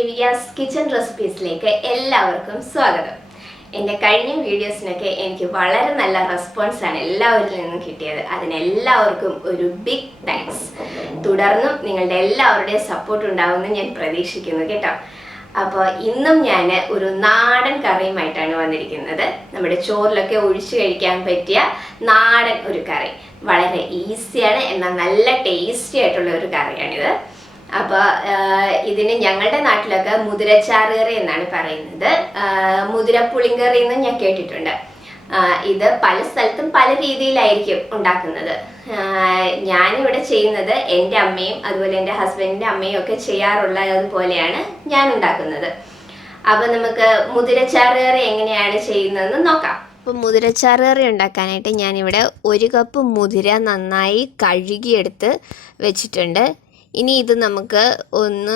ദേവിയാസ് kitchen റെസിപ്പീസിലേക്ക് എല്ലാവർക്കും സ്വാഗതം. എൻ്റെ കഴിഞ്ഞ വീഡിയോസിനൊക്കെ എനിക്ക് വളരെ നല്ല റെസ്പോൺസാണ് എല്ലാവരിൽ നിന്നും കിട്ടിയത്. അതിനെല്ലാവർക്കും ഒരു ബിഗ് താങ്ക്സ്. തുടർന്നും നിങ്ങളുടെ എല്ലാവരുടെയും സപ്പോർട്ട് ഉണ്ടാവുമെന്ന് ഞാൻ പ്രതീക്ഷിക്കുന്നു കേട്ടോ. അപ്പോൾ ഇന്നും ഞാൻ ഒരു നാടൻ കറിയുമായിട്ടാണ് വന്നിരിക്കുന്നത്. നമ്മുടെ ചോറിലൊക്കെ ഒഴിച്ചു കഴിക്കാൻ പറ്റിയ നാടൻ ഒരു കറി. വളരെ ഈസിയാണ്, എന്നാൽ നല്ല ടേസ്റ്റി ആയിട്ടുള്ള ഒരു കറിയാണിത്. അപ്പോൾ ഇതിന് ഞങ്ങളുടെ നാട്ടിലൊക്കെ മുതിരച്ചാറ് കറി എന്നാണ് പറയുന്നത്. മുതിര പുളിങ്കറി എന്ന് ഞാൻ കേട്ടിട്ടുണ്ട്. ഇത് പല സ്ഥലത്തും പല രീതിയിലായിരിക്കും ഉണ്ടാക്കുന്നത്. ഞാനിവിടെ ചെയ്യുന്നത് എൻ്റെ അമ്മയും അതുപോലെ എൻ്റെ ഹസ്ബൻഡിൻ്റെ അമ്മയും ഒക്കെ ചെയ്യാറുള്ളതുപോലെയാണ് ഞാൻ ഉണ്ടാക്കുന്നത്. അപ്പോൾ നമുക്ക് മുതിരച്ചാറ് കറി എങ്ങനെയാണ് ചെയ്യുന്നതെന്ന് നോക്കാം. അപ്പോൾ മുതിരച്ചാറ് കറി ഉണ്ടാക്കാനായിട്ട് ഞാനിവിടെ 1 കപ്പ് മുതിര നന്നായി കഴുകിയെടുത്ത് വെച്ചിട്ടുണ്ട്. ഇനി ഇത് നമുക്ക് ഒന്ന്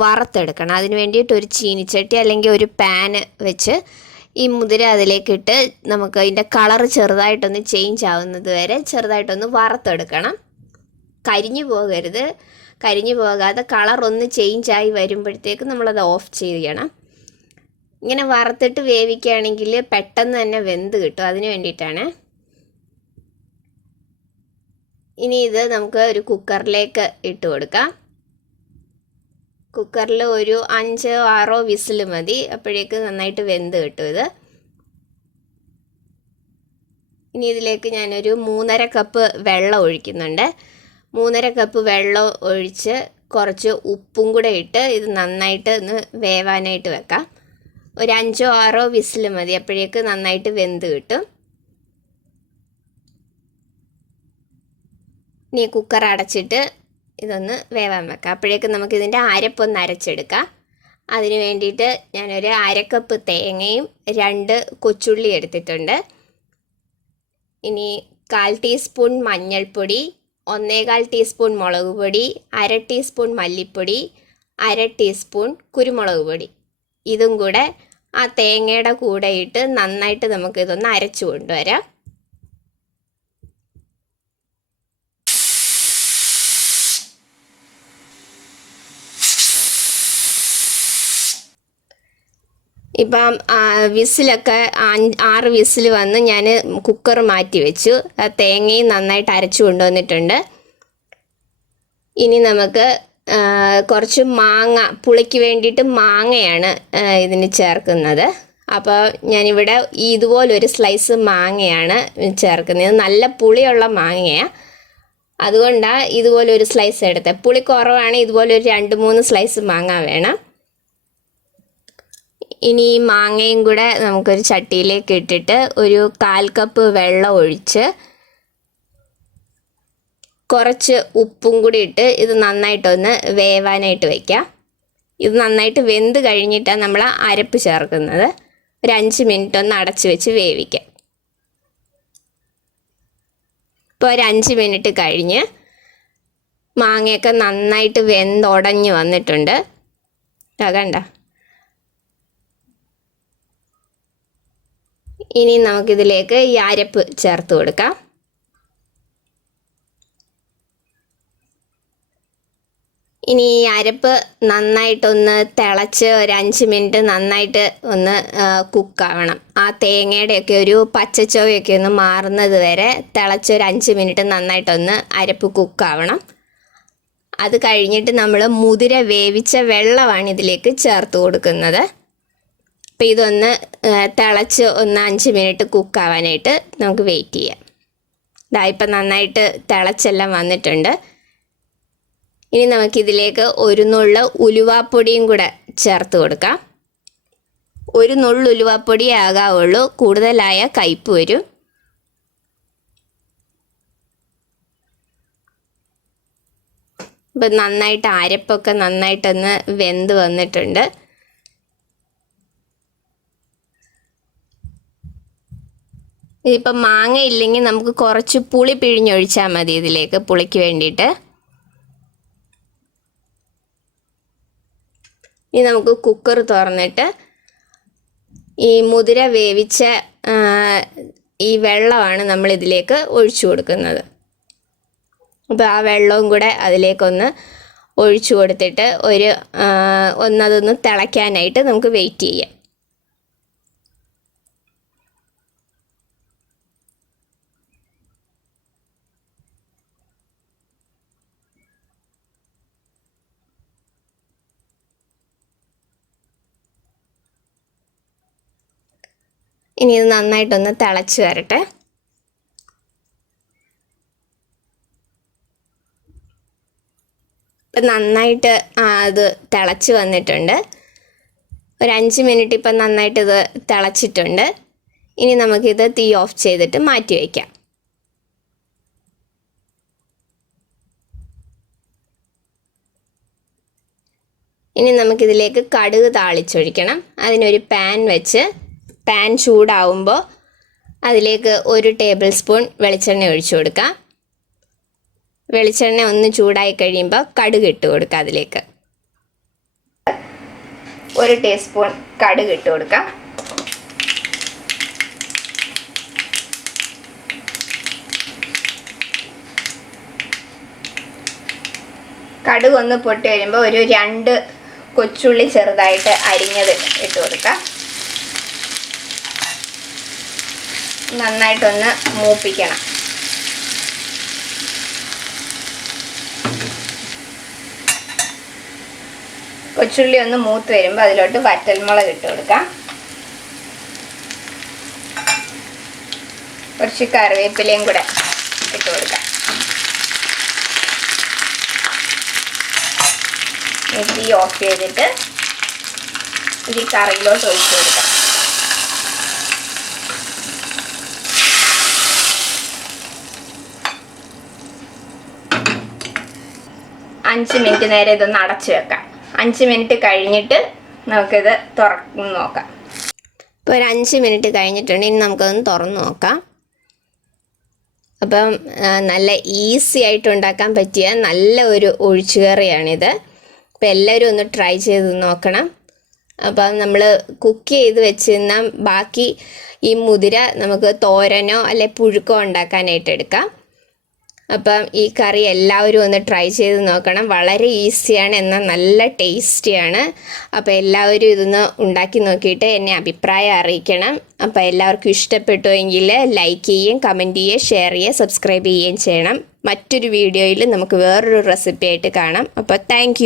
വറുത്തെടുക്കണം. അതിന് വേണ്ടിയിട്ട് ഒരു ചീനിച്ചട്ടി അല്ലെങ്കിൽ ഒരു പാന് വെച്ച് ഈ മുതിര അതിലേക്കിട്ട് നമുക്ക് അതിൻ്റെ കളറ് ചെറുതായിട്ടൊന്ന് ചേഞ്ച് ആവുന്നത് വരെ ചെറുതായിട്ടൊന്ന് വറുത്തെടുക്കണം. കരിഞ്ഞു പോകരുത്. കരിഞ്ഞു പോകാതെ കളർ ഒന്ന് ചേഞ്ചായി വരുമ്പോഴത്തേക്ക് നമ്മളത് ഓഫ് ചെയ്യണം. ഇങ്ങനെ വറുത്തിട്ട് വേവിക്കുകയാണെങ്കിൽ പെട്ടെന്ന് തന്നെ വെന്ത് കിട്ടും. അതിന് വേണ്ടിയിട്ടാണ്. ഇനി ഇത് നമുക്ക് ഒരു കുക്കറിലേക്ക് ഇട്ട് കൊടുക്കാം. കുക്കറിൽ ഒരു 5-6 വിസിൽ മതി. അപ്പോഴേക്ക് നന്നായിട്ട് വെന്ത് കിട്ടും ഇത്. ഇനി ഇതിലേക്ക് ഞാനൊരു 3.5 കപ്പ് വെള്ളം ഒഴിക്കുന്നുണ്ട്. 3.5 കപ്പ് വെള്ളം ഒഴിച്ച് കുറച്ച് ഉപ്പും കൂടെ ഇട്ട് ഇത് നന്നായിട്ട് ഒന്ന് വേവാനായിട്ട് വെക്കാം. ഒരു 5-6 വിസിൽ മതി. അപ്പോഴേക്ക് നന്നായിട്ട് വെന്ത് കിട്ടും. ഇനി കുക്കർ അടച്ചിട്ട് ഇതൊന്ന് വേവാൻ വെക്കാം. അപ്പോഴേക്കും നമുക്കിതിൻ്റെ അരപ്പൊന്ന് അരച്ചെടുക്കാം. അതിന് വേണ്ടിയിട്ട് ഞാനൊരു 1/2 കപ്പ് തേങ്ങയും 2 കൊച്ചുള്ളി എടുത്തിട്ടുണ്ട്. ഇനി 1/4 ടീസ്പൂൺ മഞ്ഞൾപ്പൊടി, 1/4 ടീസ്പൂൺ മുളക് പൊടി, 1/2 ടീസ്പൂൺ മല്ലിപ്പൊടി, 1/2 ടീസ്പൂൺ കുരുമുളക് പൊടി. ഇതും കൂടെ ആ തേങ്ങയുടെ കൂടെ ഇട്ട് നന്നായിട്ട് നമുക്കിതൊന്ന് അരച്ചു കൊണ്ടുവരാം. ഇപ്പം വിസിലൊക്കെ 6 വിസിൽ വന്ന് ഞാൻ കുക്കർ മാറ്റി വെച്ചു. തേങ്ങയും നന്നായിട്ട് അരച്ചു കൊണ്ടുവന്നിട്ടുണ്ട്. ഇനി നമുക്ക് കുറച്ച് മാങ്ങ, പുളിക്ക് വേണ്ടിയിട്ട് മാങ്ങയാണ് ഇതിന് ചേർക്കുന്നത്. അപ്പോൾ ഞാനിവിടെ ഇതുപോലൊരു സ്ലൈസ് മാങ്ങയാണ് ചേർക്കുന്നത്. നല്ല പുളിയുള്ള മാങ്ങയാണ്, അതുകൊണ്ടാണ് ഇതുപോലൊരു സ്ലൈസ് എടുത്തത്. പുളി കുറവാണ്, ഇതുപോലൊരു 2-3 സ്ലൈസ് മാങ്ങ വേണം. ഇനി ഈ മാങ്ങയും കൂടെ നമുക്കൊരു ചട്ടിയിലേക്ക് ഇട്ടിട്ട് ഒരു 1/4 കപ്പ് വെള്ളം ഒഴിച്ച് കുറച്ച് ഉപ്പും കൂടി ഇട്ട് ഇത് നന്നായിട്ടൊന്ന് വേവാനായിട്ട് വയ്ക്കാം. ഇത് നന്നായിട്ട് വെന്ത് കഴിഞ്ഞിട്ടാണ് നമ്മൾ അരപ്പ് ചേർക്കുന്നത്. ഒരു 5 മിനിറ്റ് ഒന്ന് അടച്ച് വെച്ച് വേവിക്കാം. ഇപ്പോൾ ഒരു 5 മിനിറ്റ് കഴിഞ്ഞ് മാങ്ങയൊക്കെ നന്നായിട്ട് വെന്തുടഞ്ഞ് വന്നിട്ടുണ്ട്. കണ്ട. ഇനി നമുക്കിതിലേക്ക് ഈ അരപ്പ് ചേർത്ത് കൊടുക്കാം. ഇനി ഈ അരപ്പ് നന്നായിട്ടൊന്ന് തിളച്ച് ഒരു 5 മിനിറ്റ് നന്നായിട്ട് ഒന്ന് കുക്കാവണം. ആ തേങ്ങയുടെയൊക്കെ ഒരു പച്ചച്ചുവയൊക്കെ ഒന്ന് മാറുന്നത് വരെ തിളച്ച് ഒരു 5 മിനിറ്റ് നന്നായിട്ടൊന്ന് അരപ്പ് കുക്കാവണം. അത് കഴിഞ്ഞിട്ട് നമ്മൾ മുതിര വേവിച്ച വെള്ളമാണ് ഇതിലേക്ക് ചേർത്ത് കൊടുക്കുന്നത്. അപ്പോൾ ഇതൊന്ന് തിളച്ച് ഒന്ന് 5 മിനിറ്റ് കുക്കാവാനായിട്ട് നമുക്ക് വെയിറ്റ് ചെയ്യാം. ഇപ്പം നന്നായിട്ട് തിളച്ചെല്ലാം വന്നിട്ടുണ്ട്. ഇനി നമുക്കിതിലേക്ക് ഒരു നുള്ള് ഉലുവാപ്പൊടിയും കൂടെ ചേർത്ത് കൊടുക്കാം. ഒരു നുള്ള് ഉലുവാപ്പൊടി ആകാവുള്ളൂ, കൂടുതലായ കയ്പ്പ് വരും. ഇപ്പം നന്നായിട്ട് അരപ്പൊക്കെ നന്നായിട്ടൊന്ന് വെന്ത് വന്നിട്ടുണ്ട്. ഇതിപ്പം മാങ്ങ ഇല്ലെങ്കിൽ നമുക്ക് കുറച്ച് പുളി പിഴിഞ്ഞൊഴിച്ചാൽ മതി ഇതിലേക്ക്, പുളിക്ക് വേണ്ടിയിട്ട്. ഇനി നമുക്ക് കുക്കർ തുറന്നിട്ട് ഈ മുതിര വേവിച്ച ഈ വെള്ളമാണ് നമ്മൾ ഇതിലേക്ക് ഒഴിച്ചു കൊടുക്കുന്നത്. അപ്പോൾ ആ വെള്ളവും കൂടെ അതിലേക്കൊന്ന് ഒഴിച്ചു കൊടുത്തിട്ട് അതൊന്ന് തിളയ്ക്കാനായിട്ട് നമുക്ക് വെയിറ്റ് ചെയ്യാം. ഇനി ഇത് നന്നായിട്ടൊന്ന് തിളച്ച് വരട്ടെ. നന്നായിട്ട് അത് തിളച്ച് വന്നിട്ടുണ്ട്. ഒരു 5 മിനിറ്റ് ഇപ്പം നന്നായിട്ട് ഇത് തിളച്ചിട്ടുണ്ട്. ഇനി നമുക്കിത് തീ ഓഫ് ചെയ്തിട്ട് മാറ്റി വയ്ക്കാം. ഇനി നമുക്കിതിലേക്ക് കടുക് താളിച്ചൊഴിക്കണം. അതിനൊരു പാൻ വെച്ച് പാൻ ചൂടാവുമ്പോൾ അതിലേക്ക് 1 ടേബിൾ സ്പൂൺ വെളിച്ചെണ്ണ ഒഴിച്ചു കൊടുക്കാം. വെളിച്ചെണ്ണ ഒന്ന് ചൂടായി കഴിയുമ്പോൾ കടുക് ഇട്ട് കൊടുക്കാം. അതിലേക്ക് 1 ടീസ്പൂൺ കടുക് ഇട്ട് കൊടുക്കാം. കടുക് ഒന്ന് പൊട്ടി വരുമ്പോൾ ഒരു 2 കൊച്ചുള്ളി ചെറുതായിട്ട് അരിഞ്ഞത് ഇട്ട് കൊടുക്കാം. നന്നായിട്ടൊന്ന് മൂപ്പിക്കണം. കൊച്ചുള്ളി ഒന്ന് മൂത്ത് വരുമ്പോൾ അതിലോട്ട് വറ്റൽമുളക് ഇട്ട് കൊടുക്കാം. കുറച്ച് കറിവേപ്പിലയും കൂടെ ഇട്ട് കൊടുക്കാം. തീ ഓഫ് ചെയ്തിട്ട് ഇത് കറിയിലോട്ട് ഒഴിച്ച് കൊടുക്കാം. അഞ്ച് മിനിറ്റ് നേരം ഇതൊന്ന് അടച്ചു വെക്കാം. 5 മിനിറ്റ് കഴിഞ്ഞിട്ട് നമുക്കിത് തുറന്ന് നോക്കാം. ഇപ്പോൾ ഒരു 5 മിനിറ്റ് കഴിഞ്ഞിട്ടുണ്ട്. ഇനി നമുക്കതൊന്ന് തുറന്ന് നോക്കാം. അപ്പം നല്ല ഈസി ആയിട്ട് ഉണ്ടാക്കാൻ പറ്റിയ നല്ല ഒരു ഒഴിച്ചുകറിയാണിത്. അപ്പോൾ എല്ലാവരും ഒന്ന് ട്രൈ ചെയ്ത് നോക്കണം. അപ്പം നമ്മൾ കുക്ക് ചെയ്ത് വെച്ചിരുന്ന ബാക്കി ഈ മുതിര നമുക്ക് തോരനോ അല്ലെ പുഴുക്കോ ഉണ്ടാക്കാനായിട്ട് എടുക്കാം. അപ്പം ഈ കറി എല്ലാവരും ഒന്ന് ട്രൈ ചെയ്ത് നോക്കണം. വളരെ ഈസിയാണ്, എന്നാൽ നല്ല ടേസ്റ്റിയാണ്. അപ്പോൾ എല്ലാവരും ഇതൊന്ന് ഉണ്ടാക്കി നോക്കിയിട്ട് എന്നെ അഭിപ്രായം അറിയിക്കണം. അപ്പോൾ എല്ലാവർക്കും ഇഷ്ടപ്പെട്ടു എങ്കിൽ ലൈക്ക് ചെയ്യുകയും കമൻറ്റ് ചെയ്യുകയും ഷെയർ ചെയ്യുകയും സബ്സ്ക്രൈബ് ചെയ്യുകയും ചെയ്യണം. മറ്റൊരു വീഡിയോയിൽ നമുക്ക് വേറൊരു റെസിപ്പി ആയിട്ട് കാണാം. അപ്പോൾ താങ്ക്